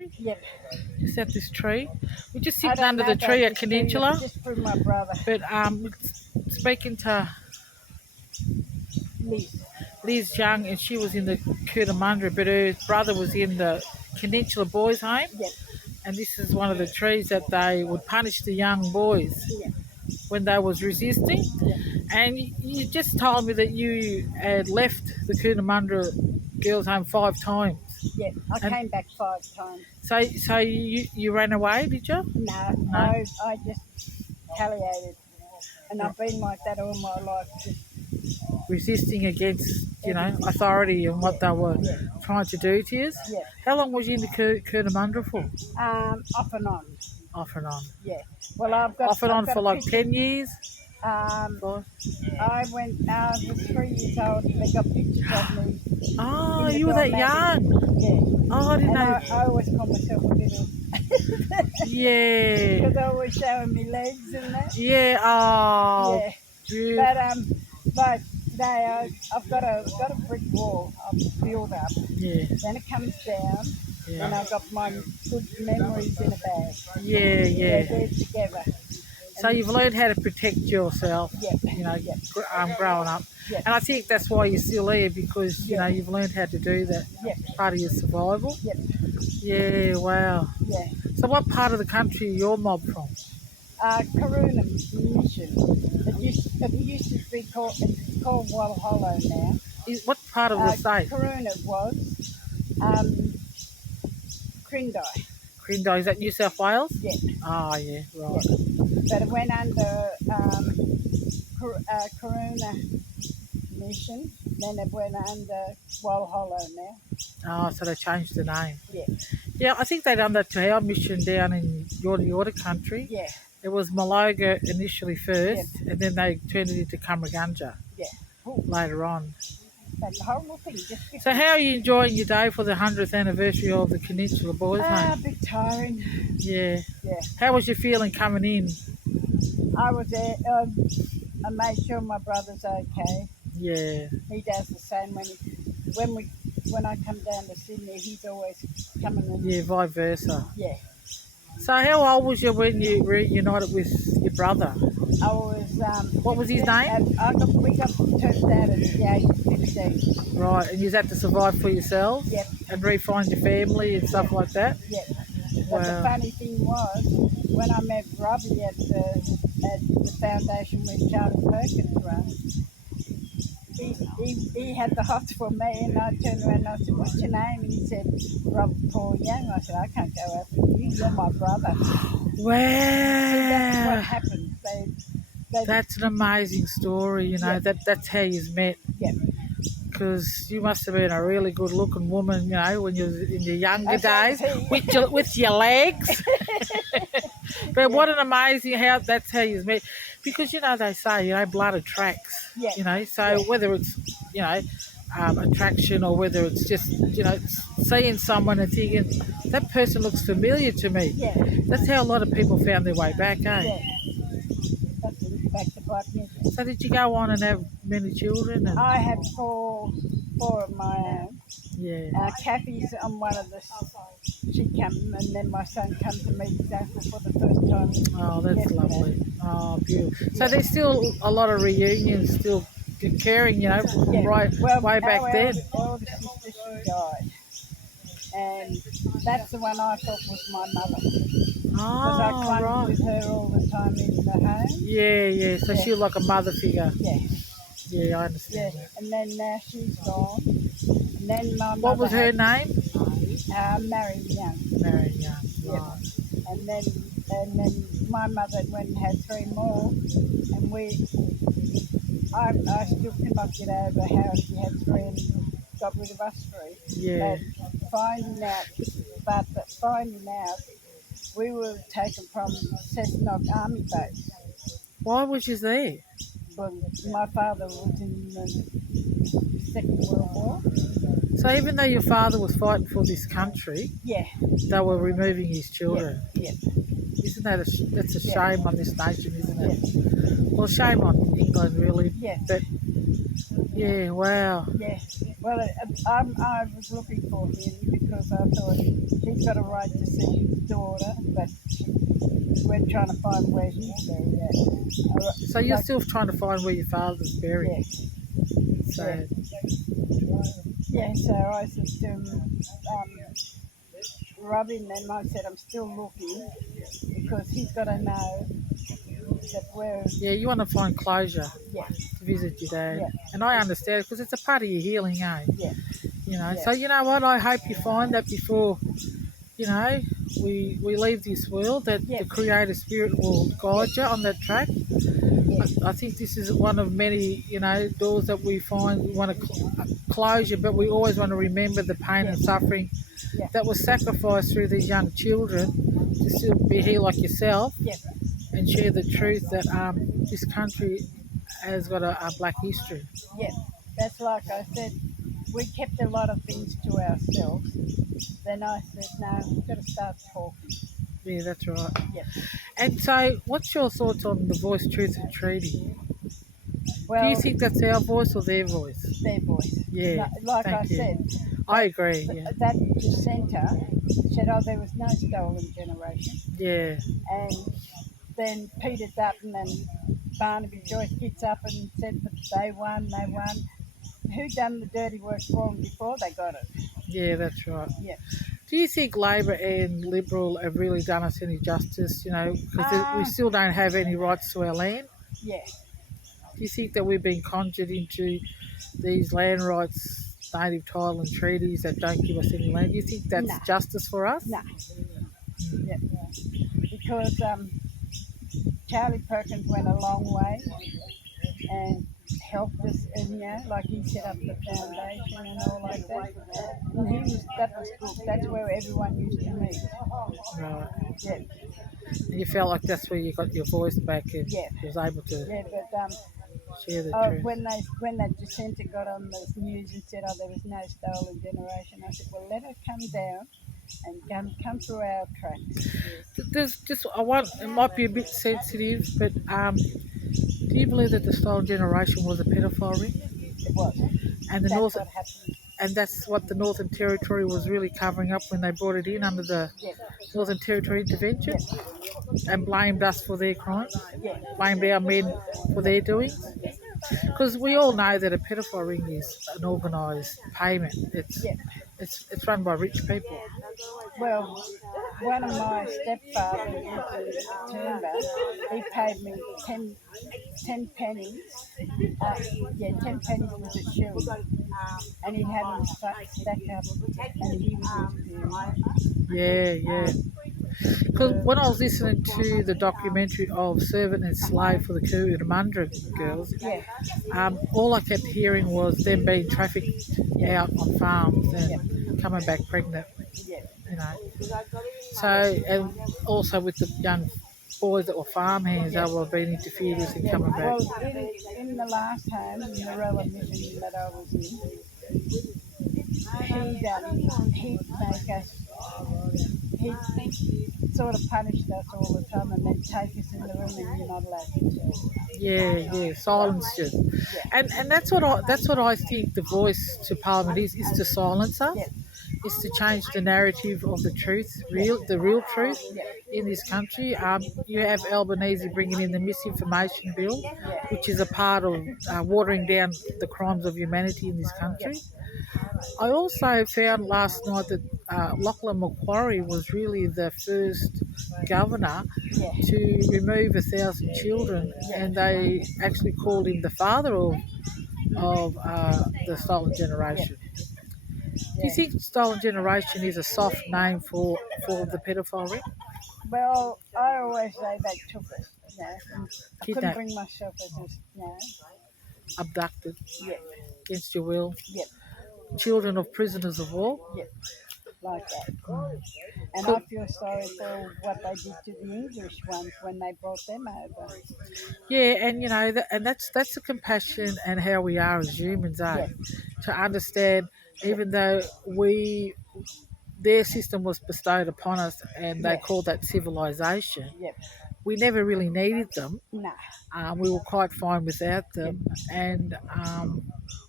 Yep. Just at this tree. We're just I sitting don't under know the about tree at this tree, Peninsula, it's just through my brother, but speaking to Liz. Liz Young, and she was in the Coota, but her brother was in the Peninsula Boys Home, Yep. and this is one of the trees that they would punish the young boys Yep. when they was resisting. Yep. And you just told me that you had left the Coota Girls Home 5 times. Yep. I And came back 5 times. so you ran away, did you? No, No. I just retaliated. And I've been like that all my life. Just Resisting against, everything. authority and Yeah. what they were Yeah. trying to do to you. Yeah. How long was you in the Coota for? Off and on. Off and on. Yeah. Well, I've got Off and on got for a like picture. 10 years? Um, Five? I was 3 years old and they got pictures of me Oh, in the you were that doormat. young. Yeah. Oh, I didn't And know. I always call myself a little Yeah. because I always showing me legs and that. Yeah. Oh, Yeah. beautiful. But today I've got a brick wall I've built up. Yeah. Then it comes down, and Yeah. I've got my good memories in a bag. Yeah. Yeah. They're together. So you've learned how to protect yourself, Yeah. Yeah. growing up. Yeah. And I think that's why you're still here because, Yeah. you've learned how to do that. Yeah. Part of your survival. Yeah. Yeah, wow. Yeah. So what part of the country are your mob from? Coota Mission. It used to be called. It's called Walhalla now. What part of the state? Coota was um, Crindi. Crindon, is that New South Wales? Yeah. Oh, yeah, right. Yeah. But it went under Coota Mission. Then it went under Walhalla now. Oh, so they changed the name. Yeah. Yeah, I think they done that to our mission down in Yorta country. Yeah. It was Maloga initially first, and then they turned it into Cumragunja Yeah. Ooh, later on. that's a horrible thing. Just So how are you enjoying your day for the 100th anniversary of the Peninsula Boys a Home? bit tiring. Yeah. Yeah. How was your feeling coming in? I was there. I made sure my brother's okay. Yeah. He does the same when I come down to Sydney. He's always coming in. Yeah, vice versa. Yeah. So how old was you when you reunited with your brother? I was. What was his name? We got turned out at the age of 15. Right, and you had to survive for yourselves? Yep. And re-find your family and stuff like that? Yeah. But the Wow. funny thing was, when I met Robbie at the foundation where Charlie Perkins runs, he had the hots for me, and I turned around and I said, "What's your name?" And he said, "Robert Paul Young." I said, "I can't go out with you. You're my brother." See, that's what Wow. happened. That's an amazing story, Yeah. That's how you met. Yeah. Because you must have been a really good looking woman, when you were in your younger That's days what with your legs. But what an amazing that's how you met. Because they say, blood attracts. Yeah. So whether it's, attraction or whether it's just, seeing someone and thinking, that person looks familiar to me. Yeah. That's how a lot of people found their way back, eh? Yeah. That's back to Black Music. So did you go on and have many children? And, I had four of my own. yeah. Kathy's on one of the. She come and then my son come to meet his uncle for the first time. Oh, that's yesterday. lovely. Oh, beautiful. So there's still a lot of reunions still occurring, way back then. Our older sister, she died. And that's the one I thought was my mother. Because I Oh, clung right. with her all the time in the home. Yeah. So Yeah. she was like a mother figure. Yeah, Yeah, I yeah. understand. And then now she's gone. And then my mother. What was her name? Mary Young. Mary Young. Yeah. Right. And then my mother went and had 3 more, and I still cannot get over how she had 3 and got rid of us 3. Yeah. But finding out, we were taken from Cessnock Army Base. Why was she there? Well, my father was in the Second World War. So even though your father was fighting for this country, Yeah, they were removing his children. yeah, Isn't that's a Yeah. shame on this nation, isn't yeah, it? Well, shame on England, really. yeah, But yeah, wow. yeah. Well, I was looking for him because I thought he's got a right to see his daughter, but we're trying to find where he's buried at. So you're Like, still trying to find where your father's buried. yeah, So yeah. So I said to him, Robin, and I said, I'm still looking because he's got to know that we're, yeah, you want to find closure yeah, to visit your dad, yeah, and I understand because it's a part of your healing, eh? yeah, You know. yeah, So you know what? I hope you find that before you know we leave this world, that yeah, the Creator Spirit will yeah, guide you on that track. yeah, I think this is one of many, doors that we find we want to closure, but we always want to remember the pain yeah, and suffering yeah, that was sacrificed through these young children to still be here like yourself yeah, and share the truth that this country has got a black history. yeah. That's like I said, we kept a lot of things to ourselves. Then I said, no, we've got to start talking. Yeah, that's right. Yeah. And so, what's your thoughts on the voice, truth, and treaty? Do you Well, think that's our voice or their voice? their voice. Yeah, Like I thank you. said, I agree. Yeah, that dissenter said, oh, there was no stolen generation. yeah, And then Peter Dutton and Barnaby Joyce gets up and said that they won. Who done the dirty work for them before they got it? yeah. That's right. Yeah. Do you think Labor and Liberal have really done us any justice? Because we Ah, still don't have any rights to our land. yeah. Do you think that we've been conjured into these land rights, native title, and treaties that don't give us any land? Do you think that's No, justice for us? no. Yeah. Because Charlie Perkins went a long way and helped us, and like he set up the foundation and all like that. And that was good. That's where everyone used to meet. Right. Yeah, And you felt like that's where you got your voice back and yeah, was able to yeah. But share the truth. when that dissenter got on the news and said, "Oh, there was no stolen generation," I said, "Well, let her come down and come through our tracks." There's just I want it might be a bit sensitive, but do you believe that the stolen generation was a pedophile ring? It was. And the That's North what happened. and that's what the Northern Territory was really covering up when they brought it in under the Yeah, Northern Territory intervention and blamed us for their crimes, yeah, blamed our men for their doings. Because we all know that a pedophile ring is an organised payment. yeah. It's run by rich people. Well, one of my stepfathers was in Toowoomba. He paid me 10 pennies. Yeah, 10 pennies was a shilling. And he'd have them stack up, and he was interviewing. Yeah, yeah. Because when I was listening to the documentary of Servant and Slave for the Coota girls, Yeah, all I kept hearing was them being trafficked yeah, out on farms yeah, and coming back pregnant, yeah, you know. So, and also with the young boys that were farmhands, they were being interfered with and yeah. coming back. Well, in the last home, in the Roa mission that I was in, he'd make us, he'd sort of punished us all the time and then take us in the room and you're not allowed to talk. Yeah, yeah, silence you. Yeah, And that's what I think the voice to Parliament is to silence us. yeah, Is to change the narrative of the truth, the real truth yeah, in this country. You have Albanese bringing in the misinformation bill, yeah, which is a part of watering down the crimes of humanity in this country. I also found last night that Lachlan Macquarie was really the first governor yeah, to remove 1,000 children, and they actually called him the father of the stolen generation. Do you yeah. think stolen generation is a soft name for the pedophile ring? Well, I always say they took us. I couldn't Kidnap, bring myself to just, abducted yeah, against your will, yeah, children of prisoners of war. yeah, like that. And I So, feel sorry for what they did to the English ones when they brought them over. yeah, and and that's the compassion and how we are as humans, Yeah, to understand, yeah, even though their system was bestowed upon us, and they yeah, called that civilization. yeah. We never really needed them. Nah, We were quite fine without yeah, them, and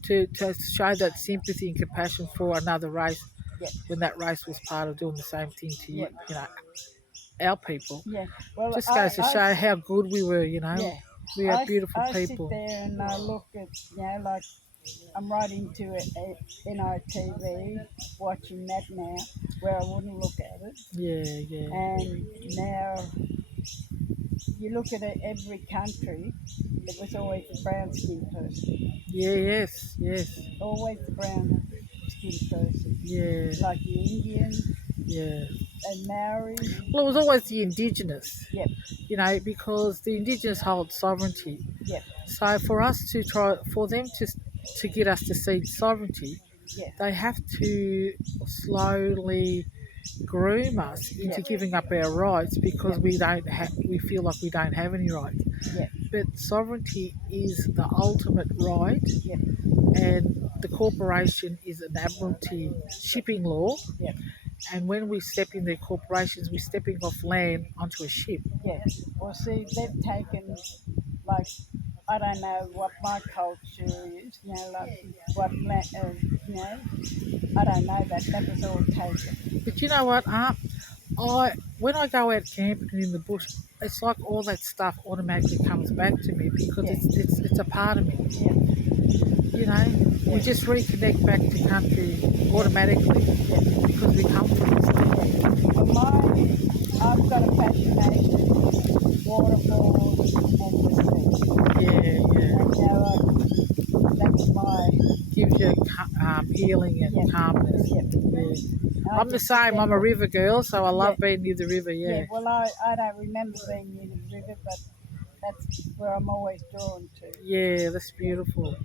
to show that sympathy and compassion for another race Yep. when that race was part of doing the same thing to you, Yep. you know, our people. Yeah. Well, Just goes to show how good we were, you know. yeah. We are beautiful I sit people. there and I look at, like I'm right into NITV, watching that now, where I wouldn't look at it. Yeah, yeah. And now you look at it, every country, it was always the brown skinned person. Yeah, yes, yes. Always the brown skinned person. Yeah, Like the Indians yeah. and Maoris. Well, it was always the indigenous, Yep, you know, because the indigenous hold sovereignty. yep, So for us to try, for them to get us to cede sovereignty, yeah, they have to slowly groom us into yep, giving up our rights because yep, we feel like we don't have any rights. yep, But sovereignty is the ultimate right, yep, and the corporation is an admiralty shipping law. yep, And when we step in their corporations, we're stepping off land onto a ship. yeah. Well, see, they've taken, like, I don't know what my culture is, like what, I don't know that. That was all taken. But you know what, when I go out camping in the bush, it's like all that stuff automatically comes back to me because Yeah. it's a part of me. Yeah, You know, we Yeah. just reconnect back to country automatically yeah, because we come from this land. yeah. Well, I've got a fascination with waterfalls and the sea. Yeah, yeah. And that's my, Gives you healing and Yeah. calmness. yeah. Yeah. I I'm the just sit same. there I'm a and- river girl, so I love Yeah. being near the river. Yeah, Yeah. well, I don't remember being near the river, but that's where I'm always drawn to. Yeah, that's beautiful.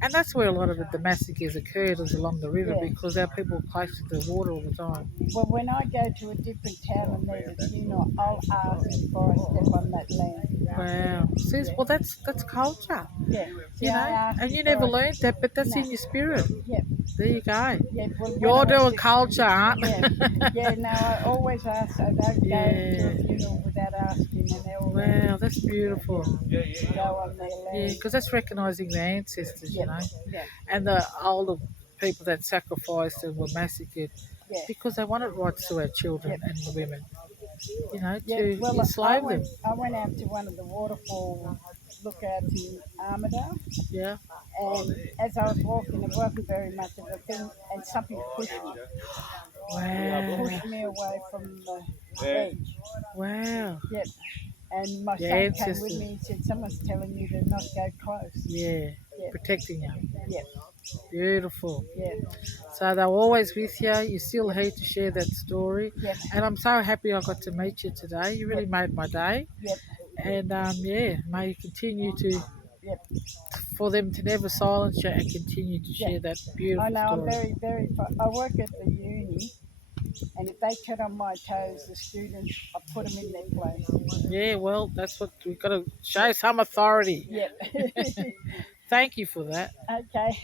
And that's where a lot of the massacres occurred is along the river Yeah. because our people are close to the water all the time. Well, when I go to a different town and there's a funeral, I'll ask before I step on that land. Wow. See, well, that's culture, Yeah. See, you I know, ask and you before never I- learned that, but that's No. in your spirit. Yeah, There you go. yeah. Well, when You're I doing was a- culture, aren't Yeah, yeah. No, I always ask. I don't go to Yeah. a funeral without asking, and they all Wow, that's beautiful. go on their Yeah, land. because that's recognising the ancestors, you Yeah, know, yeah, and the older people that sacrificed and were massacred yeah. because they wanted rights to our children Yeah. and the women, you know, Yeah, to well, enslave them. I went out to one of the waterfall lookouts in Armidale, Yeah. and as I was walking, it wasn't very much of a thing, and something pushed me, Wow. pushed me away from the edge. Wow. Yep. And my Your son came ancestors. with me and said, "Someone's telling you to not go close." Yeah. Yeah. Protecting you. Yep. Beautiful. Yeah. So they're always with you. You're still here to share that story. Yep. And I'm so happy I got to meet you today. You really made my day. Yep. And yeah, may you continue to, Yep. for them to never silence you and continue to share that beautiful I know. I'm story. very, very. I work at the uni, and if they tread on my toes, the students, I put them in their place. Yeah, well, that's what we've got to show some authority. Yep. Thank you for that. Okay.